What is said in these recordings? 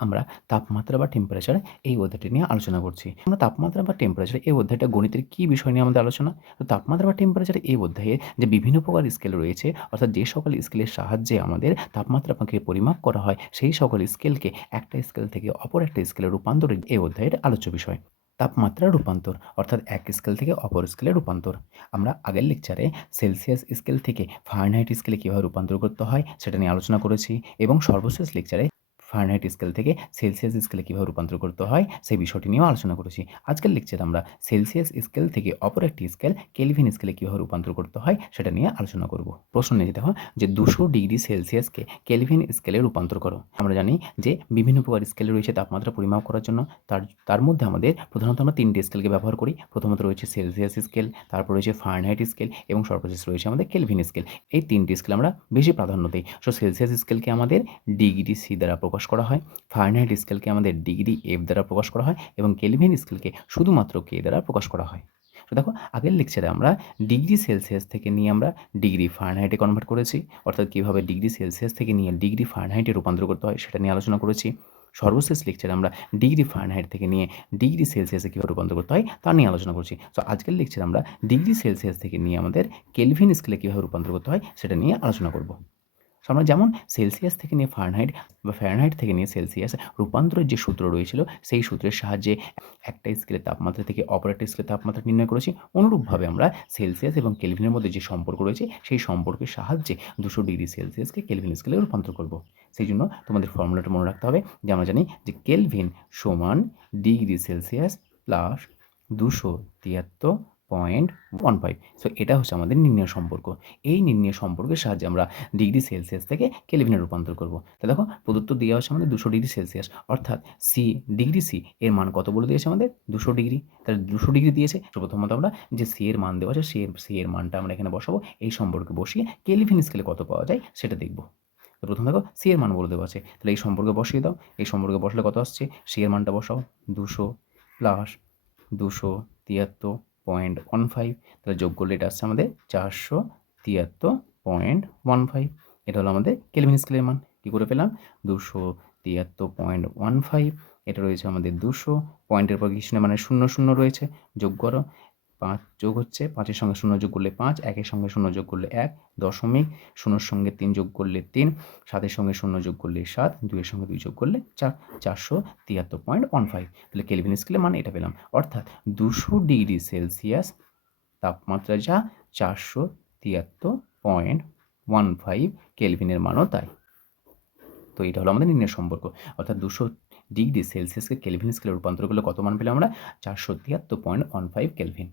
আমরা তাপমাত্রা বা টেম্পারেচার এই অধ্যায়টি নিয়ে আলোচনা করছি। আমরা তাপমাত্রা বা টেম্পারেচার এই অধ্যায়টা গণিতের কী বিষয় নিয়ে আমাদের আলোচনা? তো তাপমাত্রা বা টেম্পারেচার এই অধ্যায়ে যে বিভিন্ন প্রকার স্কেল রয়েছে, অর্থাৎ যে সকল স্কেলের সাহায্যে আমাদের তাপমাত্রাকে পরিমাপ করা হয়, সেই সকল স্কেলকে একটা স্কেল থেকে অপর একটা স্কেলে রূপান্তর এই অধ্যায়ের আলোচ্য বিষয়। তাপমাত্রা রূপান্তর, অর্থাৎ এক স্কেল থেকে অপর স্কেলে রূপান্তর। আমরা আগের লেকচারে সেলসিয়াস স্কেল থেকে ফারেনহাইট স্কেলে কীভাবে রূপান্তর করতে হয়, সেটা নিয়ে আলোচনা করেছি এবং সর্বশেষ লেকচারে ফারেনহাইট স্কেল থেকে সেলসিয়াস স্কেলে কীভাবে রূপান্তর করতে হয়, সেই বিষয়টি নিয়েও আলোচনা করেছি। আজকের লেকচারে আমরা সেলসিয়াস স্কেল থেকে অপর একটি স্কেল কেলভিন স্কেলে কীভাবে রূপান্তর করতে হয়, সেটা নিয়ে আলোচনা করব। প্রশ্ন নিয়ে যেতে হয় যে দুশো ডিগ্রি সেলসিয়াসকে কেলভিন স্কেলে রূপান্তর করো। আমরা জানি যে বিভিন্ন প্রকার স্কেল রয়েছে তাপমাত্রা পরিমাপ করার জন্য। তার তার মধ্যে আমাদের প্রধানত আমরা তিনটি স্কেলকে ব্যবহার করি। প্রথমত রয়েছে সেলসিয়াস স্কেল তারপর রয়েছে ফারেনহাইট স্কেল এবং সর্বশেষ রয়েছে আমাদের কেলভিন স্কেল এই তিনটি স্কেল আমরা বেশি প্রাধান্য দিই। সো সেলসিয়াস স্কেলকে আমাদের ডিগ্রি সি দ্বারা প্রকাশ করা হয়। ফারেনহাইট স্কেলকে আমাদের ডিগ্রি এফ দ্বারা প্রকাশ করা হয় এবং কেলভিন স্কেলকে শুধুমাত্র কে দ্বারা প্রকাশ করা হয়। তো দেখো, আগের লেকচারে আমরা ডিগ্রি সেলসিয়াস থেকে নিয়ে আমরা ডিগ্রি ফারেনহাইটে কনভার্ট করেছি। অর্থাৎ কীভাবে ডিগ্রি সেলসিয়াস থেকে নিয়ে ডিগ্রি ফারেনহাইটে রূপান্তর করতে হয় সেটা নিয়ে আলোচনা করেছি। সর্বশেষ লেকচারে আমরা ডিগ্রি ফারেনহাইট থেকে নিয়ে ডিগ্রি সেলসিয়াসে কীভাবে রূপান্তর করতে হয় তা নিয়ে আলোচনা করছি। তো আজকের লেকচারে আমরা ডিগ্রি সেলসিয়াস থেকে নিয়ে আমাদের কেলভিন স্কেলে কীভাবে রূপান্তর করতে হয় সেটা নিয়ে আলোচনা করব। সো আমরা যেমন সেলসিয়াস থেকে নিয়ে ফারেনহাইট বা ফ্যারেনহাইট থেকে নিয়ে সেলসিয়াস রূপান্তরের যে সূত্র রয়েছিল, সেই সূত্রের সাহায্যে একটা স্কেলের তাপমাত্রা থেকে অপর একটা স্কেলের তাপমাত্রা নির্ণয় করেছি। অনুরূপভাবে আমরা সেলসিয়াস এবং কেলভিনের মধ্যে যে সম্পর্ক রয়েছে, সেই সম্পর্কের সাহায্যে দুশো ডিগ্রি সেলসিয়াসকে কেলভিন স্কেলে রূপান্তর করব। সেই জন্য তোমাদের ফর্মুলাটা মনে রাখতে হবে যে আমরা জানি যে কেলভিন সমান ডিগ্রি সেলসিয়াস প্লাস দুশো তিয়াত্তর পয়েন্ট ওয়ান ফাইভ। সো এটা হচ্ছে আমাদের নির্ণয় সম্পর্ক। এই নির্ণয় সম্পর্কের সাহায্যে আমরা ডিগ্রি সেলসিয়াস থেকে কেলভিনে রূপান্তর করব। তো দেখো, প্রদত্ত দেওয়া হচ্ছে আমাদের দুশো ডিগ্রি সেলসিয়াস। অর্থাৎ সি ডিগ্রি সি এর মান কত বলে দিয়েছে আমাদের? দুশো ডিগ্রি। তাহলে দুশো ডিগ্রি দিয়েছে। প্রথমত আমরা যে সি এর মান দেওয়া আছে, সি এর সি এর মানটা আমরা এখানে বসাবো। এই সম্পর্কে বসিয়ে কেলভিন স্কেলে কত পাওয়া যায় সেটা দেখব। প্রথম দেখো সি এর মান বলে দেওয়া আছে। তাহলে এই সম্পর্কে বসিয়ে দাও। এই সম্পর্কে বসলে কত আসছে? সি এর মানটা বসাও। দুশো প্লাস দুশো তিয়াত্তর পয়েন্ট ওয়ান ফাইভ। তাহলে যোগ করলে এটা আসছে আমাদের চারশো তিয়াত্তর পয়েন্ট ওয়ান ফাইভ। এটা হলো আমাদের কেলভিন স্কেলের মান। কী করে পেলাম? দুশো তিয়াত্তর পয়েন্ট ওয়ান ফাইভ। এটা রয়েছে আমাদের দুশো। পয়েন্টের পর কিছু মানে শূন্য শূন্য রয়েছে। যোগ করো। পাঁচ যোগ হচ্ছে পাঁচের সঙ্গে শূন্য যোগ করলে পাঁচ, একের সঙ্গে শূন্য যোগ করলে এক দশমিক, শূন্যর সঙ্গে তিন যোগ করলে তিন, সাতের সঙ্গে শূন্য যোগ করলে সাত, দুইয়ের সঙ্গে দুই যোগ করলে চার, চারশো তিয়াত্তর পয়েন্ট ওয়ান ফাইভ তাহলে কেলভিন স্কেলে মানে এটা পেলাম। অর্থাৎ দুশো ডিগ্রি সেলসিয়াস তাপমাত্রা যা চারশো তিয়াত্তর পয়েন্ট ওয়ান ফাইভ কেলভিনের মানও তাই। তো এটা হলো আমাদের নির্ণয় সম্পর্ক। অর্থাৎ দুশো ডিগ্রি সেলসিয়াসকে কেলভিন স্কেলে রূপান্তর করলে কত মান পেলাম আমরা? চারশো তিয়াত্তর পয়েন্ট ওয়ান ফাইভ কেলভিন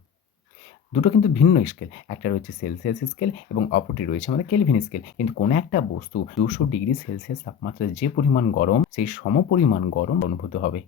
দুটো কিন্তু ভিন্ন স্কেল একটা রয়েছে সেলসিয়াস স্কেল এবং অপরটি রয়েছে আমাদের কেলভিন স্কেল কিন্তু কোনো একটা বস্তু দুশো ডিগ্রি সেলসিয়াস তাপমাত্রায় যে পরিমাণ গরম, সেই সম পরিমাণ গরম অনুভূত হবে।